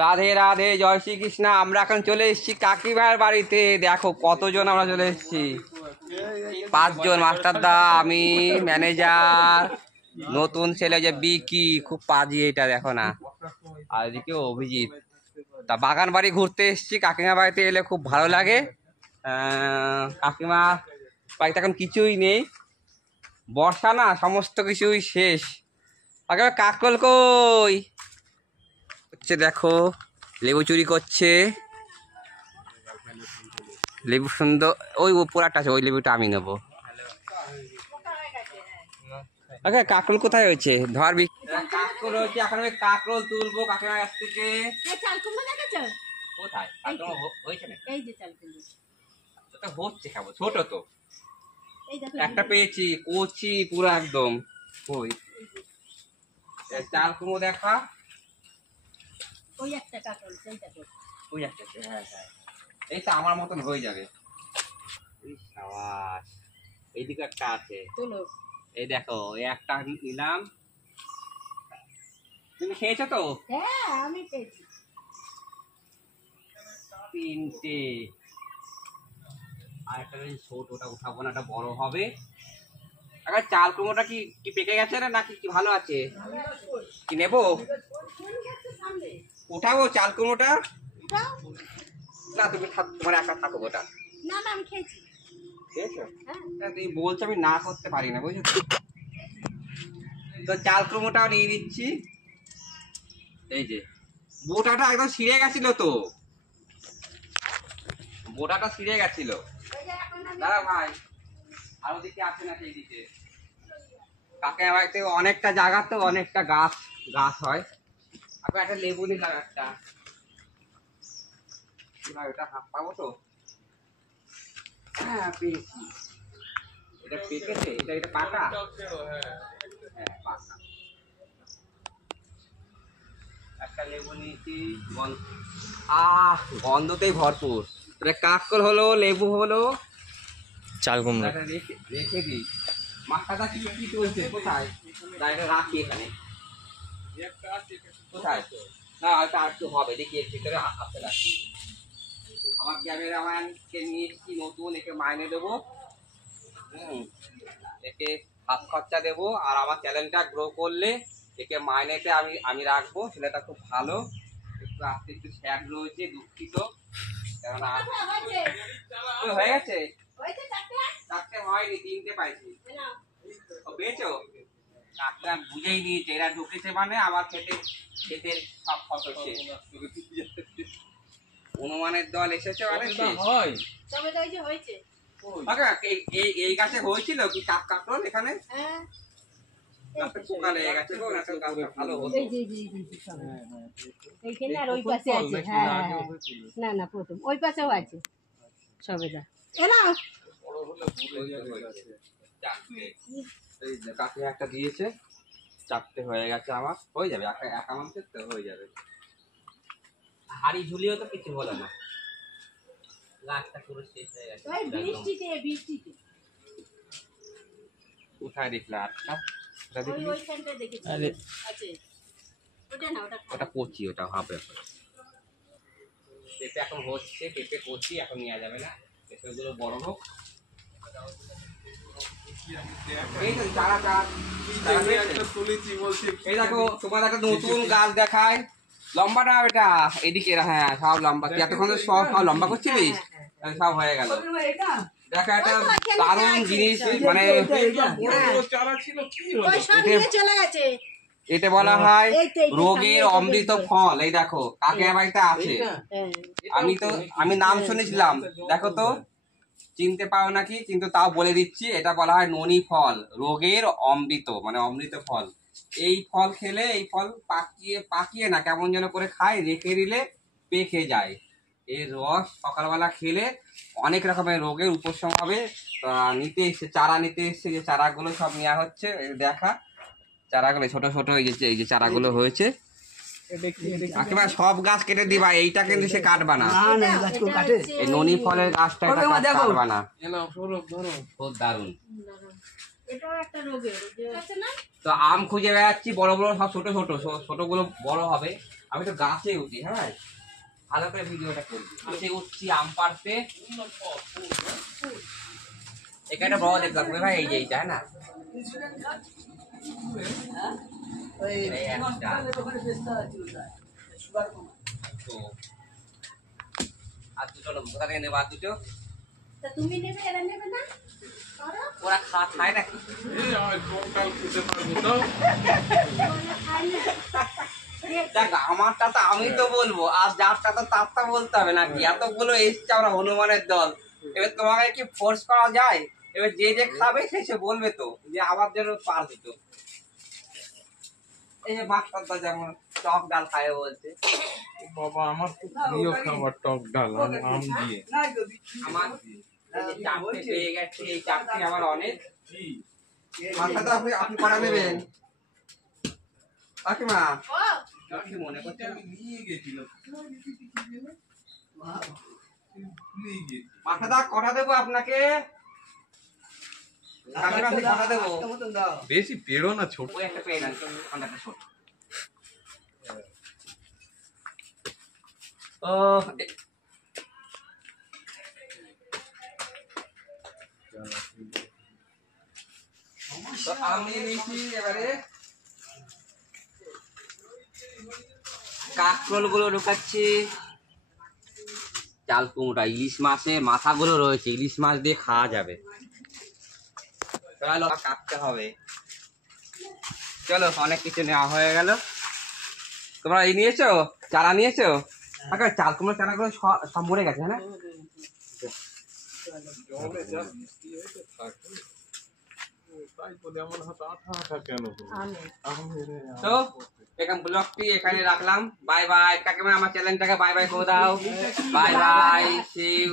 রাধে রাধে, জয় শ্রীকৃষ্ণ। আমরা এখন চলে এসেছি কাকিমার বাড়িতে। দেখো কতজন আমরা চলে এসেছি, 5 জন। মাস্টারদা, আমি, ম্যানেজার, নতুন ছেলে যে বিকি, খুব পাজি এটা দেখো না, আর এদিকে অভিজিৎ। তা বাগান বাড়ি ঘুরতে এসেছি। কাকিমা বাড়িতে এলে খুব ভালো লাগে। কাকিমা বাড়িতে এখন কিছুই নেই, বর্ষা না, সমস্ত কিছুই শেষ। কাকিমা কাকল কই হচ্ছে, দেখো লেবু চুরি করছে। লেবু সুন্দর, ওই উপরাটা আছে, ওই লেবুটা আমি নেবো। আচ্ছা, কাকরোল কোথায় হয়েছে? ধরবি। কাকরোল হয়েছে, এখন আমি কাকরোল তুলবো কাকিমার কাছ থেকে। কোথায় হয়েছে না? এই যে চালকুমড়ো হচ্ছে, খাবো। ছোট তো একটা পেয়েছি, কচি পুরো একদম। ওই চালকুমড়ো দেখা, ওই একটা কাকরোল, সেইটা তো ওই একটা। হ্যাঁ হ্যাঁ, এইটা আমার মতন হয়ে যাবে। সাবাস, এইদিকে একটা আছে, এই দেখো, এই একটা নিলাম। তুমি খেয়েছো তো? হ্যাঁ, আমি খেয়েছি 3টে। আর একটা ছোট, ওটা উঠাবো না, একটা বড় হবে। আগে চাল কুমড়োটা কি কি পেকে গেছে না নাকি কি ভালো আছে? কি নেবো? উঠাবো চাল কুমড়োটা? না তুমি তোমার একা থাকো ওটা। না না, আমি খেয়েছি। খেয়েছো? হ্যাঁ, তুমি বলছো, আমি না করতে পারি না, বুঝছো তো। চাল কুমড়োটাও নিয়ে নিচ্ছি। এই যে বোটাটা একদম ছিঁড়ে গেছিল তো, বোটাটা ছিঁড়ে গেছিল। দাঁড়া ভাই, আর ওদিকে আছে না সেই দিকে? কাকে বাড়িতে অনেকটা জায়গা তো, অনেকটা গাছ গাছ হয়। আমি একটা লেবু নিলাম একটা। ওটা হাত পাবো তো? হ্যাঁ পেয়েছি, এটা পেকেছে। এটা পাকা? হ্যাঁ পাকা। একটা লেবু নিয়েছি, গন্ধতেই ভরপুর। কাকল হলো, লেবু হলো, চাল কুমড়ো রেখে দিই। মাথাটা কি কি চলছে? কোথায়? এটা রাখি এখানে। কোথায়? না, এটা আর একটু হবে, দেখি এর ভিতরে আসতে রাখি। আমার ক্যামেরাম্যানকে নিয়ে এসেছি নতুন, একে মাইনে দেবো। একে হাত খরচা দেবো, আর আমার চ্যানেলটা গ্রো করলে একে মাইনেতে আমি রাখবো। ছেলেটা খুব ভালো, একটু আস্তে একটু স্যাড রয়েছে, দুঃখিত। কেননা হয়ে গেছে 4টে হয়নি, 3টে পাইছি। পেয়েছো? কাকটা বুঝেই নিয়েছে, এরা ঢুকেছে মানে আমার খেতে সব ফসল শেষ। অনুমানের দল এসেছে মানে হয়েছে। এই গাছে হয়েছিল কি কাকরোল এখানে? পোকা লেগে গেছে, ভালো হতো। এইখানে আর ওই পাশে আছে। হ্যাঁ না না, প্রথম ওই পাশেও আছে সবেদা। কাকে একটা দিয়েছে, 4টে হয়ে গেছে আমার। হয়ে যাবে, একা মানুষের তো হয়ে যাবে। হাড়ি ঝুলিও তো কিছু হলো না, গাছটা পুরো শেষ হয়ে গেছে। বৃষ্টিতে কোথায় দেখলে আটটা? ওটা কচি, ওটা হবে। পেঁপে এখন হচ্ছে, পেঁপে কচি, এখন নেওয়া যাবে না। পেঁপেগুলো বড় হোক। এই দেখো, তোমার একটা নতুন গাছ দেখায়, লম্বা না এটা, এদিকে। হ্যাঁ সব লম্বা। এতক্ষণ সব লম্বা করছিলিস, সব হয়ে গেল। দেখা একটা দারুণ জিনিস, মানে এটা বলা হয় রোগের অমৃত ফল। এই দেখো কাকে বাড়িতে আছে, আমি নাম শুনেছিলাম, দেখো তো চিনতে পারো নাকি, কিন্তু তাও বলে দিচ্ছি, এটা বলা হয় ননি ফল, রোগের অমৃত, মানে অমৃত ফল। এই ফল খেলে, এই ফল পাকিয়ে না কেমন যেন করে খায়, রেখে দিলে পেকে যায়। এর রস সকালবেলা খেলে অনেক রকমের রোগের উপশম হবে। নিতে এসছে, চারা নিতে এসছে, যে চারাগুলো সব নেওয়া হচ্ছে। দেখা চারাগুলো ছোট ছোট, এই যে চারাগুলো হয়েছে। একেবারে সব গাছ কেটে দিবা, এইটা কিন্তু সে কাটবা না। এই ননি ফলের গাছটা কাটবা না। খুব দারুণ। তো আম খুঁজে বেড়াচ্ছি, বড় বড় সব ছোট ছোট, ছোট গুলো বড় হবে। আমি তো গাছে উঠি, হ্যাঁ ভালো করে ভিডিওটা করবি। গাছে উঠছি আম পাড়তে, এখানে বড় দেখলাম ভাই, এই যে এইটা না এই একটা। তো আর দুটো লোক কোথা থেকে নেবো? আর দুটো তুমি নেবে, এরা নেবে না? ওরা খায় নাকি? দেখ আমারটা তো আমি তো বলবো, আর যারটা তো তারটা বলতে হবে নাকি? এতগুলো এসছে আমরা হনুমানের দল, এবার তোমাকে কি ফোর্স করা যায়? এবার যে যে খাবে সে বলবে তো যে আমার জন্য পারবে তো। এই যে মাস্টারদা যেমন টক ডাল খায় বলছে, বাবা আমার খুব প্রিয় খাবার টক ডাল আম দিয়ে। আমার এই যে চারটে পেয়ে গেছে, এই চারটে আমার অনেক। মাস্টারদা আপনি কটা নেবেন? কাকিমা কি মনে করছেন? মাস্টারদা কটা দেবো আপনাকে? কটা দেবো? বেশি পেড়ো না, ছোট। ওই একটা পেয়ে নেন, একটা ছোট। ও তো আমি নিয়েছি। এবারে কাঁকরোল গুলো ঢুকাচ্ছি, চাল কুমড়া, ইলিশ মাছের মাথাগুলো রয়েছে, ইলিশ মাছ দিয়ে খাওয়া যাবে। চলো কাটতে হবে, চলো অনেক কিছু নেওয়া হয়ে গেল। তোমরা এই নিয়েছো, চারা নিয়েছো? চাল কুমড়ো চারাগুলো সব মরে গেছে, হ্যাঁ তো এখন ব্লগটি এখানে রাখলাম। বাই বাই কাকিমা, আমার চ্যানেলটাকে বাই বাই করে দাও। Bye bye, see you.